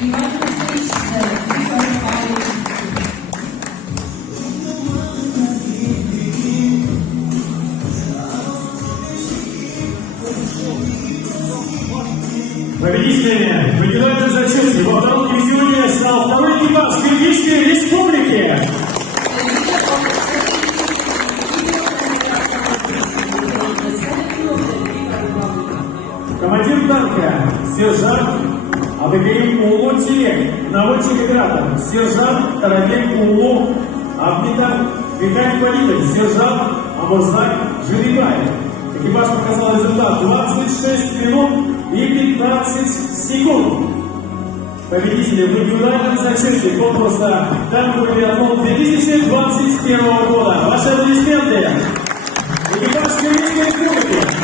Победителями в индивидуальном зачете во втором дивизионе стал второй экипаж Киргизской Республики. Командир танка сержант Абыгеев Улу Телек, наводчик оператор сержант Тарабек Улу Абмитан, механик водитель сержант Амурзак Жирибаев. Экипаж показал результат 26 минут и 15 секунд. Победители в индивидуальном зачете конкурса танковый биатлон 2021 года. Ваши аплодисменты. Экипаж Киргизской Республики.